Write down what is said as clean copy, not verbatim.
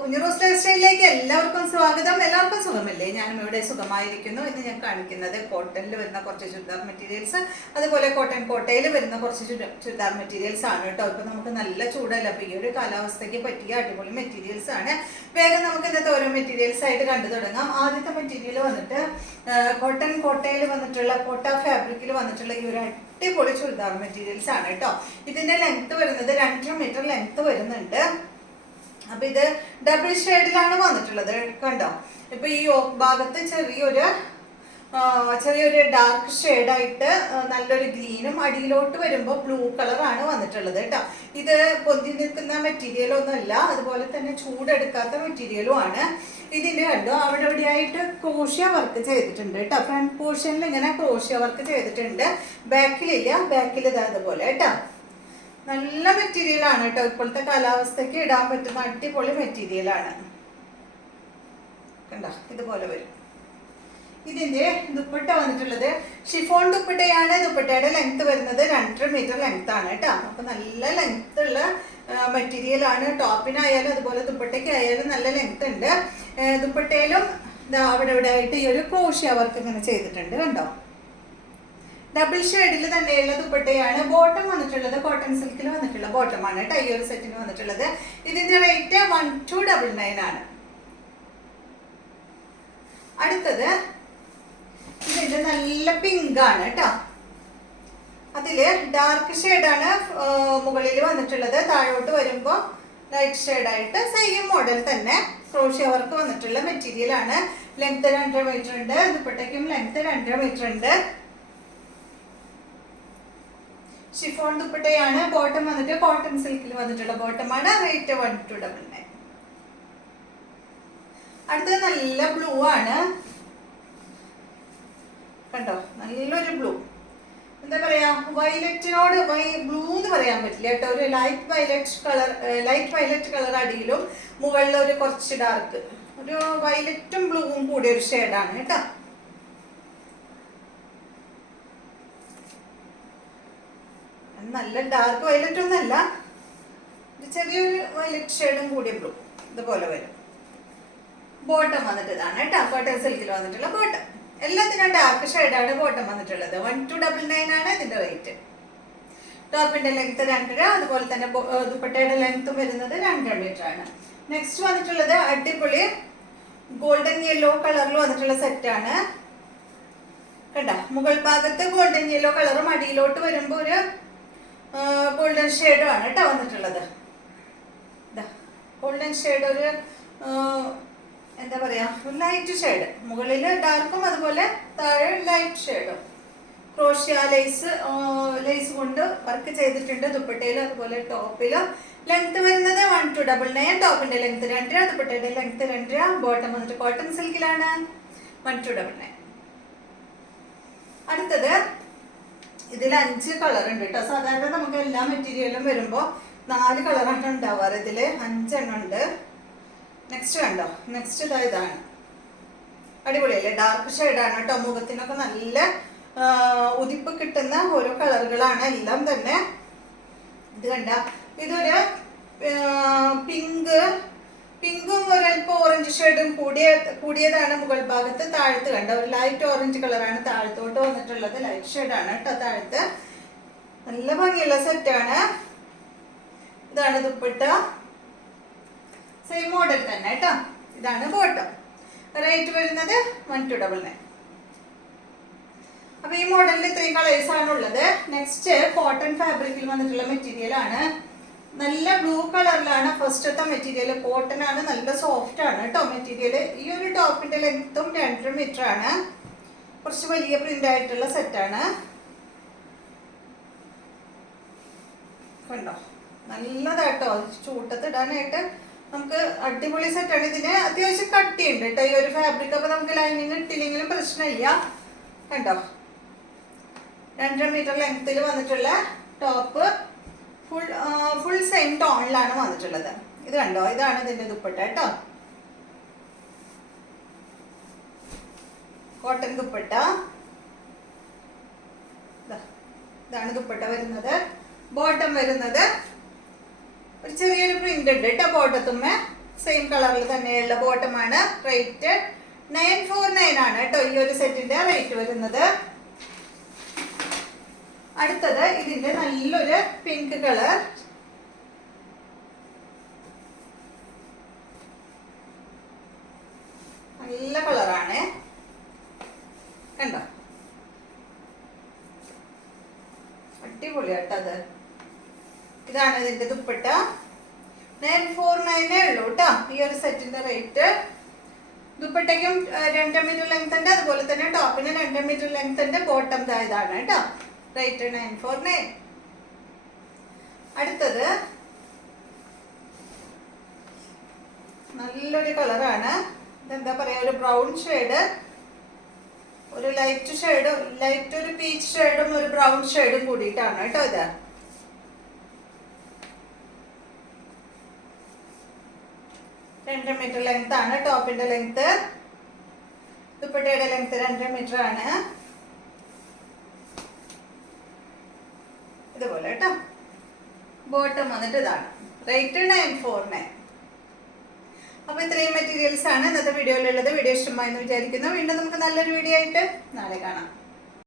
കുഞ്ഞുറോസ് life സ്റ്റൈലിലേക്ക് എല്ലാവർക്കും സ്വാഗതം. എല്ലാവർക്കും സുഖമല്ലേ? ഞാനും ഇവിടെ സുഖമായിരിക്കുന്നു. ഇന്ന് ഞാൻ കാണിക്കുന്നത് കോട്ടണിൽ വരുന്ന കുറച്ച് ചുരിദാർ മെറ്റീരിയൽസ്, അതുപോലെ കോട്ടൺ കോട്ടയിൽ വരുന്ന കുറച്ച് ചുരിദാർ മെറ്റീരിയൽസ് ആണ് കേട്ടോ. ഇപ്പൊ നമുക്ക് നല്ല ചൂടല്ല, അപ്പൊ ഈ ഒരു കാലാവസ്ഥയ്ക്ക് പറ്റിയ അടിപൊളി മെറ്റീരിയൽസ് ആണ്. വേഗം നമുക്ക് ഇന്നത്തെ ഓരോ മെറ്റീരിയൽസ് ആയിട്ട് കണ്ടു തുടങ്ങാം. ആദ്യത്തെ മെറ്റീരിയൽ വന്നിട്ട് കോട്ടൺ കോട്ടയിൽ വന്നിട്ടുള്ള കോട്ട ഫാബ്രിക്കിൽ വന്നിട്ടുള്ള ഈ ഒരു അടിപൊളി ചുരിദാർ മെറ്റീരിയൽസ് ആണ് കേട്ടോ. ഇതിന്റെ ലെങ്ത് വരുന്നത് 2.5 മീറ്റർ ലെങ്ത് വരുന്നുണ്ട്. അപ്പൊ ഇത് ഡബിൾ ഷെയ്ഡിലാണ് വന്നിട്ടുള്ളത് കണ്ടോ. ഇപ്പൊ ഈ ഭാഗത്ത് ചെറിയൊരു ഡാർക്ക് ഷെയ്ഡായിട്ട് നല്ലൊരു ഗ്രീനും, അടിയിലോട്ട് വരുമ്പോൾ ബ്ലൂ കളറാണ് വന്നിട്ടുള്ളത് കേട്ടോ. ഇത് പൊന്തി നിൽക്കുന്ന മെറ്റീരിയൽ ഒന്നുമല്ല, അതുപോലെ തന്നെ ചൂടെടുക്കാത്ത മെറ്റീരിയലും ആണ്. ഇതിന്റെ കണ്ടോ അവിടെ എവിടെയായിട്ട് ക്രോഷ്യ വർക്ക് ചെയ്തിട്ടുണ്ട് കേട്ടോ. ഫ്രണ്ട് പോർഷനിൽ ഇങ്ങനെ ക്രോഷ്യ വർക്ക് ചെയ്തിട്ടുണ്ട്, ബാക്കിലില്ല. ബാക്കിൽ ഇതാ അതുപോലെ കേട്ടോ. നല്ല മെറ്റീരിയൽ ആണ് കേട്ടോ. ഇപ്പോഴത്തെ കാലാവസ്ഥയ്ക്ക് ഇടാൻ പറ്റുന്ന അടിപൊളി മെറ്റീരിയൽ ആണ് കണ്ടോ. ഇതുപോലെ വരും. ഇതിന്റെ ദുപ്പട്ട വന്നിട്ടുള്ളത് ഷിഫോൺ ദുപ്പട്ടയാണ്. ദുപ്പട്ടയുടെ ലെങ്ത് വരുന്നത് 2.5 മീറ്റർ ലെങ്ത് ആണ് കേട്ടോ. അപ്പൊ നല്ല ലെങ്ത് ഉള്ള മെറ്റീരിയൽ ആണ്. ടോപ്പിനായാലും അതുപോലെ ദുപ്പട്ടയ്ക്കായാലും നല്ല ലെങ്ത് ഉണ്ട്. ദുപ്പട്ടയിലും അവിടെ ഇവിടെ ആയിട്ട് ഈ ഒരു ക്രോഷ്യ വർക്ക് ഇങ്ങനെ ചെയ്തിട്ടുണ്ട് കണ്ടോ. ഡബിൾ ഷെയ്ഡിൽ തന്നെയുള്ള ദുപ്പട്ടയാണ്. ബോട്ടം വന്നിട്ടുള്ളത് കോട്ടൺ സിൽക്കിൽ വന്നിട്ടുള്ള ബോട്ടമാണ് കേട്ടോ ഈ ഒരു സെറ്റിന് വന്നിട്ടുള്ളത്. ഇതിന്റെ റേറ്റ് 1299 ആണ്. അടുത്തത് ഇതിന്റെ നല്ല പിങ്ക് ആണ് കേട്ടോ. അതില് ഡാർക്ക് ഷെയ്ഡാണ് മുകളിൽ വന്നിട്ടുള്ളത്. താഴോട്ട് വരുമ്പോൾ ലൈറ്റ് ഷെയ്ഡായിട്ട് സെയിം മോഡൽ തന്നെ ക്രോഷ്യ വർക്ക് വന്നിട്ടുള്ള മെറ്റീരിയൽ ആണ്. ലെങ്ത് 2.5 മീറ്റർ ഉണ്ട്. ദുപ്പട്ടയ്ക്കും ലെങ്ത് 2.5 മീറ്റർ ഉണ്ട്. ഷിഫോൺ ദുപ്പട്ടയാണ്. ബോട്ടം വന്നിട്ട് കോട്ടൺ സിൽക്കിൽ വന്നിട്ടുള്ള ബോട്ടമാണ്. റേറ്റ് 1299. അടുത്തത് നല്ല ബ്ലൂ ആണ് കണ്ടോ. നല്ലൊരു ബ്ലൂ, എന്താ പറയാ, വയലറ്റിനോട് ബ്ലൂ എന്ന് പറയാൻ പറ്റില്ല കേട്ടോ. ഒരു ലൈറ്റ് വയലറ്റ് കളർ അടിയിലും മുകളിൽ ഒരു കുറച്ച് ഡാർക്ക്, ഒരു വയലറ്റും ബ്ലൂവും കൂടിയ ഒരു ഷെയ്ഡാണ് കേട്ടോ. നല്ല ഡാർക്ക് വയലറ്റ് ഒന്നല്ല, ചെറിയൊരു വയലറ്റ് ഷെയ്ഡും കൂടിയ ബ്ലൂ ഇതുപോലെ വരും. ബോട്ടം വന്നിട്ട് ഇതാണ് കേട്ടോ. കോട്ടൺ സിൽക്കിൽ വന്നിട്ടുള്ള ബോട്ടം. എല്ലാത്തിനും ഡാർക്ക് ഷെയ്ഡാണ് ബോട്ടം വന്നിട്ടുള്ളത്. 1299 ആണ് ഇതിന്റെ റേറ്റ്. ടോപ്പിന്റെ ലെങ്ത് 2.5, അതുപോലെ തന്നെ ദുപ്പട്ടയുടെ ലെങ്ത്തും വരുന്നത് 2.5 മീറ്റർ ആണ്. നെക്സ്റ്റ് വന്നിട്ടുള്ളത് അടിപൊളി ഗോൾഡൻ യെല്ലോ കളറിൽ വന്നിട്ടുള്ള സെറ്റാണ് കണ്ടോ. മുകൾ ഭാഗത്ത് ഗോൾഡൻ യെല്ലോ കളറും അടിയിലോട്ട് വരുമ്പോൾ ഒരു ഗോൾഡൻ ഷെയ്ഡും ആണ് കേട്ടോ വന്നിട്ടുള്ളത്. ഗോൾഡൻ ഷെയ്ഡ് ഒരു എന്താ പറയാ, ലൈറ്റ് ഷെയ്ഡ്. മുകളിൽ ഡാർക്കും അതുപോലെ താഴെ ലൈറ്റ് ഷെയ്ഡും. ക്രോഷ്യ ലേസ് കൊണ്ട് വർക്ക് ചെയ്തിട്ടുണ്ട് ദുപ്പട്ടയിലും അതുപോലെ ടോപ്പിലും. ലെങ്ത് വരുന്നത് 1299. ടോപ്പിന്റെ ലെങ്ത് 2.5, ദുപ്പട്ടയുടെ ലെങ്ത് 2.5. ബോട്ടം വന്നിട്ട് കോട്ടൺ സിൽക്കിലാണ്. 1299. അടുത്തത് ഇതിൽ 5 കളർ ഉണ്ട് കേട്ടോ. സാധാരണ നമുക്ക് എല്ലാ മെറ്റീരിയലും വരുമ്പോൾ 4 കളറാണ് ഉണ്ടാവാറ്. ഇതില് 5 എണ്ണം ഉണ്ട്. നെക്സ്റ്റ് കണ്ടോ. നെക്സ്റ്റ് ഇതാണ്. അടിപൊളിയല്ലേ, ഡാർക്ക് ഷെയ്ഡാണ് കേട്ടോ. മുഖത്തിനൊക്കെ നല്ല ഉതിപ്പ് കിട്ടുന്ന ഓരോ കളറുകളാണ് എല്ലാം തന്നെ. ഇത് കണ്ട, ഇതൊരു പിങ്കും ഒരല്പം ഓറഞ്ച് ഷെയ്ഡും കൂടിയതാണ് മുകൾ ഭാഗത്ത്. താഴത്ത് കണ്ട ഒരു ലൈറ്റ് ഓറഞ്ച് കളറാണ് താഴത്തോട്ട് വന്നിട്ടുള്ളത്. ലൈറ്റ് ഷെയ്ഡാണ് കേട്ടോ താഴത്ത്. നല്ല ഭംഗിയുള്ള സെറ്റാണ്. ഇതാണ് ദുപ്പട്ട, സെയിം മോഡൽ തന്നെ കേട്ടോ. ഇതാണ് ബോട്ടം. റേറ്റ് വരുന്നത് 1299. അപ്പൊ ഈ മോഡലിൽ 3 കളേഴ്സ് ആണ് ഉള്ളത്. നെക്സ്റ്റ് കോട്ടൺ ഫാബ്രിക്കിൽ വന്നിട്ടുള്ള മെറ്റീരിയൽ ആണ്. നല്ല ബ്ലൂ കളറിലാണ് ഫസ്റ്റത്തെ മെറ്റീരിയൽ. കോട്ടൺ ആണ്, നല്ല സോഫ്റ്റ് ആണ് കേട്ടോ മെറ്റീരിയൽ. ഈ ഒരു ടോപ്പിന്റെ ലെങ്ത്തും 2.5 മീറ്റർ ആണ്. കുറച്ച് വലിയ പ്രിന്റ് ആയിട്ടുള്ള സെറ്റാണ് കണ്ടോ. നല്ലതാട്ടോ ചൂട്ടത്ത് ഇടാനായിട്ട് നമുക്ക് അടിപൊളി സെറ്റാണ്. ഇതിന് അത്യാവശ്യം കട്ടിയുണ്ട് കേട്ടോ ഈ ഒരു ഫാബ്രിക്. അപ്പൊ നമുക്ക് ലൈനിങ് ഇട്ടില്ലെങ്കിലും പ്രശ്നമില്ല കണ്ടോ. 2.5 മീറ്റർ ലെങ്ത്തിൽ വന്നിട്ടുള്ള ടോപ്പ് ഫുൾ സെയിം ടോണിലാണ് വന്നിട്ടുള്ളത്. ഇത് കണ്ടോ. ഇതാണ് ഇതിന്റെ ദുപ്പട്ട കേട്ടോ. കോട്ടൺ ദുപ്പട്ട. ഇതാണ് ദുപ്പട്ട വരുന്നത്. ബോട്ടം വരുന്നത് ഒരു ചെറിയൊരു പ്രിന്റ് ഉണ്ട് കേട്ടോ ബോട്ടത്തുമ്മ. സെയിം കളറിൽ തന്നെയുള്ള ബോട്ടമാണ്. റേറ്റ് 949 ആണ് കേട്ടോ ഈ ഒരു സെറ്റിന്റെ റേറ്റ് വരുന്നത്. അടുത്തത് ഇതിന്റെ നല്ലൊരു പിങ്ക് കളർ. നല്ല കളറാണ്, കണ്ടോ? അടിപൊളിയാട്ടത്. ഇതാണ് ഇതിന്റെ ദുപ്പട്ട. 949 ഉള്ളൂ കേട്ടോ ഈ ഒരു സെറ്റിന്റെ റേറ്റ്. ദുപ്പട്ടയ്ക്കും 2 മീറ്റർ ലെങ്ത് ഉണ്ട്, അതുപോലെ തന്നെ ടോപ്പിന് 2 മീറ്റർ ലെങ്ത് ഉണ്ട്. ബോട്ടം ഇതാണ് കേട്ടോ. റേറ്റ് 949. അടുത്തത് നല്ലൊരു കളറാണ്. ഇതെന്താ പറയാ, ഒരു ബ്രൗൺ ഷെയ്ഡ്, ഒരു ലൈറ്റ് ഷെയ്ഡും, ലൈറ്റ് ഒരു പീച്ച് ഷെയ്ഡും ഒരു ബ്രൗൺ ഷെയ്ഡും കൂടിയിട്ടാണ് കേട്ടോ ഇത്. 2 മീറ്റർ ലെങ്ത് ആണ് ടോപ്പിന്റെ ലെങ്ത്. ദുപ്പട്ടയുടെ ലെങ്ത് 2 മീറ്റർ ആണ്. ഇതുപോലെ കേട്ടോ. ബോട്ടം വന്നിട്ട് ഇതാണ്. റേറ്റ് 949. അപ്പോൾ ഇത്രയും മെറ്റീരിയൽസ് ആണ് ഇന്നത്തെ വീഡിയോയിലുള്ളത്. വീഡിയോ ഇഷ്ടമായെന്ന് വിചാരിക്കുന്നു. വീണ്ടും നമുക്ക് നല്ലൊരു വീഡിയോ ആയിട്ട് നാളെ കാണാം.